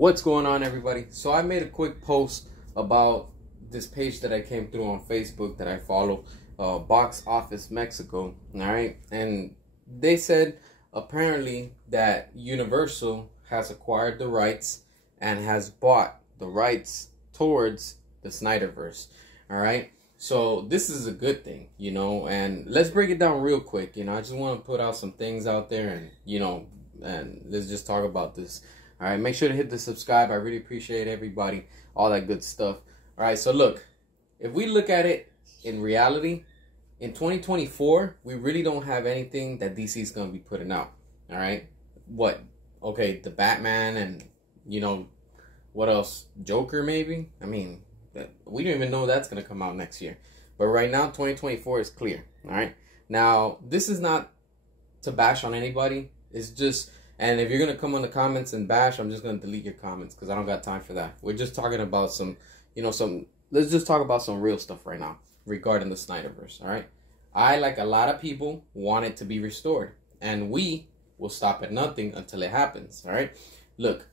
What's going on, everybody? So I made a quick post about this page that I came through on Facebook that I follow, Box Office Mexico. All right, and they said apparently that Universal has acquired the rights and has bought the rights towards the Snyderverse. All right, so this is a good thing, and let's break it down real quick. I just want to put out some things out there, and and let's just talk about this. All right, make sure to hit the subscribe. I really appreciate everybody, all that good stuff. All right, so look, if we look at it in reality, in 2024, we really don't have anything that DC is going to be putting out. All right, what? Okay, the Batman and, what else? Joker, maybe? I mean, we don't even know that's going to come out next year. But right now, 2024 is clear. All right, now, this is not to bash on anybody. It's just... And if you're going to come on the comments and bash, I'm just going to delete your comments because I don't got time for that. We're just talking about let's just talk about some real stuff right now regarding the Snyderverse, all right? I, like a lot of people, want it to be restored. And we will stop at nothing until it happens, all right? Look,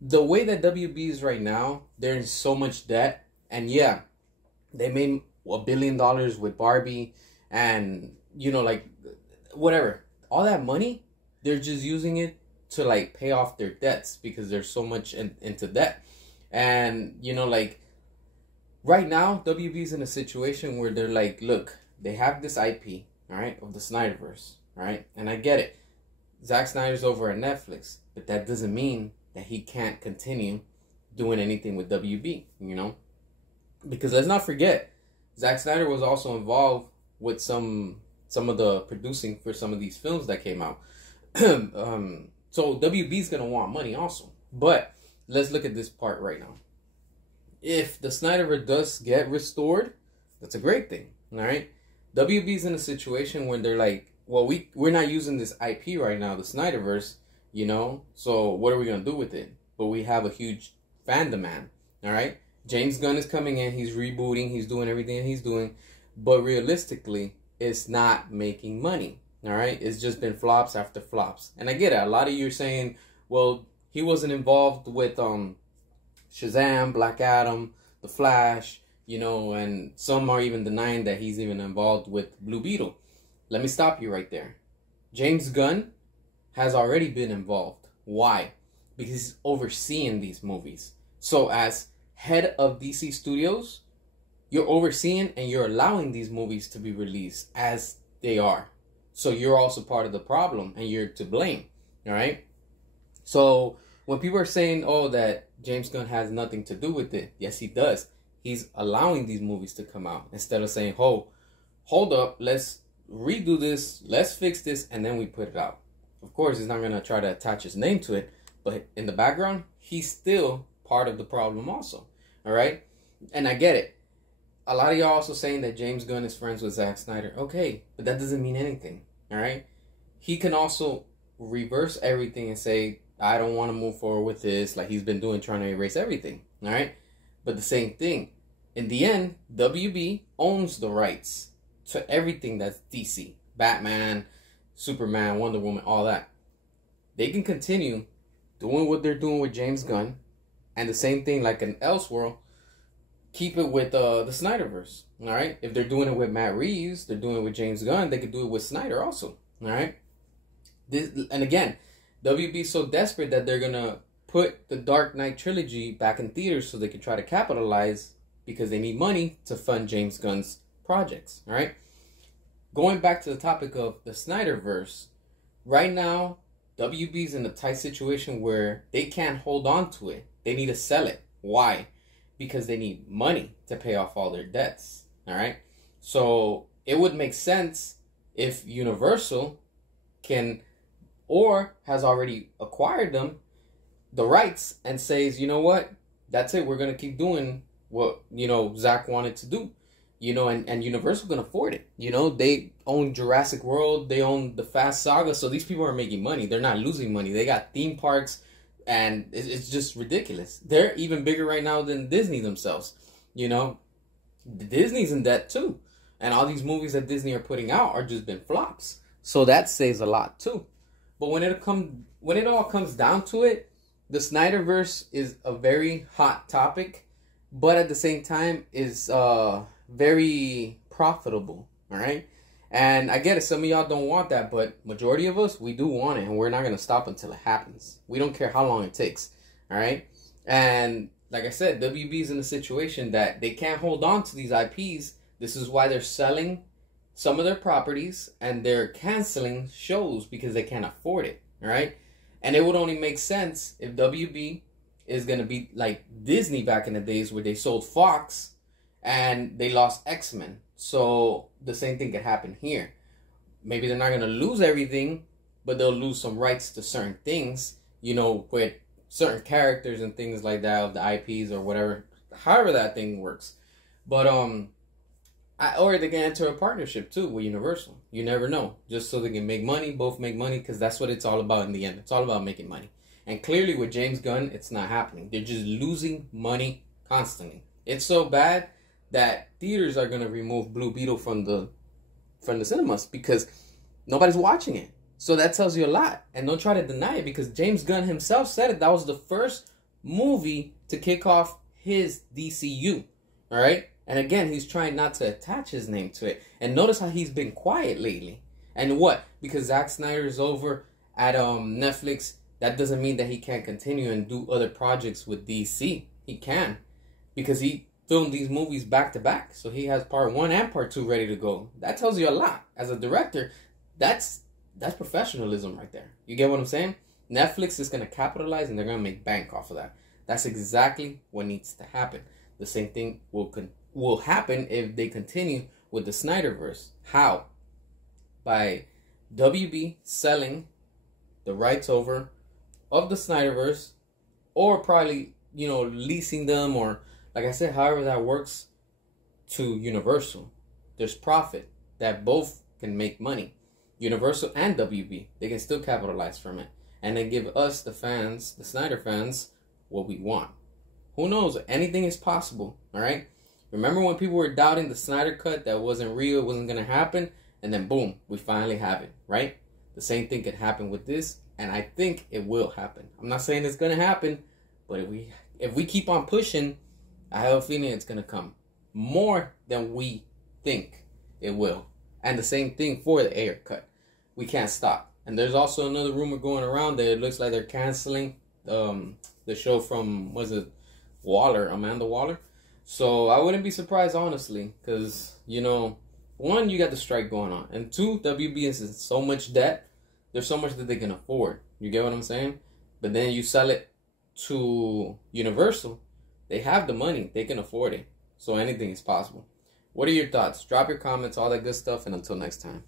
the way that WB is right now, they're in so much debt. And yeah, they made $1 billion with Barbie and, whatever. All that money... They're just using it to pay off their debts because they're so much into debt. And, right now, WB's in a situation where they're look, they have this IP, all right, of the Snyderverse, all right? And I get it. Zack Snyder's over at Netflix, but that doesn't mean that he can't continue doing anything with WB, Because let's not forget, Zack Snyder was also involved with some of the producing for some of these films that came out. So WB's gonna want money also. But let's look at this part right now. If the Snyderverse does get restored, that's a great thing. All right. WB's in a situation where they're well, we're not using this IP right now, the Snyderverse, so what are we gonna do with it? But we have a huge fan demand. All right. James Gunn is coming in, he's rebooting, he's doing everything he's doing, but realistically, it's not making money. All right, it's just been flops after flops. And I get it. A lot of you are saying, well, he wasn't involved with Shazam, Black Adam, The Flash, and some are even denying that he's even involved with Blue Beetle. Let me stop you right there. James Gunn has already been involved. Why? Because he's overseeing these movies. So as head of DC Studios, you're overseeing and you're allowing these movies to be released as they are. So you're also part of the problem and you're to blame, all right? So when people are saying, oh, that James Gunn has nothing to do with it, yes, he does. He's allowing these movies to come out instead of saying, oh, hold up, let's redo this, let's fix this, and then we put it out. Of course, he's not going to try to attach his name to it, but in the background, he's still part of the problem also, all right? And I get it. A lot of y'all also saying that James Gunn is friends with Zack Snyder. Okay, but that doesn't mean anything. All right? He can also reverse everything and say, I don't want to move forward with this, like he's been doing, trying to erase everything. All right? But the same thing. In the end, WB owns the rights to everything that's DC. Batman, Superman, Wonder Woman, all that. They can continue doing what they're doing with James Gunn. And the same thing like in Elseworld, keep it with the Snyderverse, all right? If they're doing it with Matt Reeves, they're doing it with James Gunn, they could do it with Snyder also, all right? And again, WB's so desperate that they're going to put the Dark Knight trilogy back in theaters so they can try to capitalize because they need money to fund James Gunn's projects, all right? Going back to the topic of the Snyderverse, right now, WB's in a tight situation where they can't hold on to it. They need to sell it. Why? Because they need money to pay off all their debts, all right? So it would make sense if Universal can or has already acquired them, the rights, and says, you know what? That's it. We're going to keep doing what, Zack wanted to do, and Universal can afford it. They own Jurassic World. They own the Fast Saga. So these people are making money. They're not losing money. They got theme parks. And it's just ridiculous. They're even bigger right now than Disney themselves. Disney's in debt too. And all these movies that Disney are putting out are just been flops. So that saves a lot too. But when it all comes down to it, the Snyderverse is a very hot topic, but at the same time is very profitable. All right. And I get it. Some of y'all don't want that, but majority of us, we do want it, and we're not going to stop until it happens. We don't care how long it takes. All right. And like I said, WB is in a situation that they can't hold on to these IPs. This is why they're selling some of their properties and they're canceling shows because they can't afford it. All right. And it would only make sense if WB is going to be like Disney back in the days where they sold Fox and they lost X-Men. So the same thing could happen here. Maybe they're not going to lose everything, but they'll lose some rights to certain things, you know, with certain characters and things like that of the IPs or whatever, however that thing works. But or they can enter a partnership too with Universal. You never know, just so they can make money, both make money, because that's what it's all about in the end. It's all about making money. And clearly with James Gunn, it's not happening. They're just losing money constantly. It's so bad that theaters are gonna remove Blue Beetle from the cinemas because nobody's watching it. So that tells you a lot. And don't try to deny it, because James Gunn himself said it. That was the first movie to kick off his DCU. All right? And again, he's trying not to attach his name to it. And notice how he's been quiet lately. And what? Because Zack Snyder is over at Netflix, that doesn't mean that he can't continue and do other projects with DC. He can. Because he filmed these movies back to back. So he has part 1 and part 2 ready to go. That tells you a lot. As a director, that's professionalism right there. You get what I'm saying? Netflix is going to capitalize and they're going to make bank off of that. That's exactly what needs to happen. The same thing will happen if they continue with the Snyderverse. How? By WB selling the rights over of the Snyderverse, or probably, you know, leasing them, or like I said, however that works, to Universal. There's profit that both can make money. Universal and WB, they can still capitalize from it, and then give us, the fans, the Snyder fans, what we want. Who knows? Anything is possible. All right. Remember when people were doubting the Snyder Cut, that wasn't real, it wasn't gonna happen, and then boom, we finally have it. Right. The same thing could happen with this, and I think it will happen. I'm not saying it's gonna happen, but if we keep on pushing, I have a feeling it's gonna come more than we think it will. And the same thing for the Ayer Cut. We can't stop. And there's also another rumor going around that it looks like they're canceling the show from, was it Amanda Waller? So I wouldn't be surprised, honestly, because, you know, 1, you got the strike going on, and 2, WB is in so much debt. There's so much that they can afford. You get what I'm saying? But then you sell it to Universal. They have the money. They can afford it. So anything is possible. What are your thoughts? Drop your comments, all that good stuff, and until next time.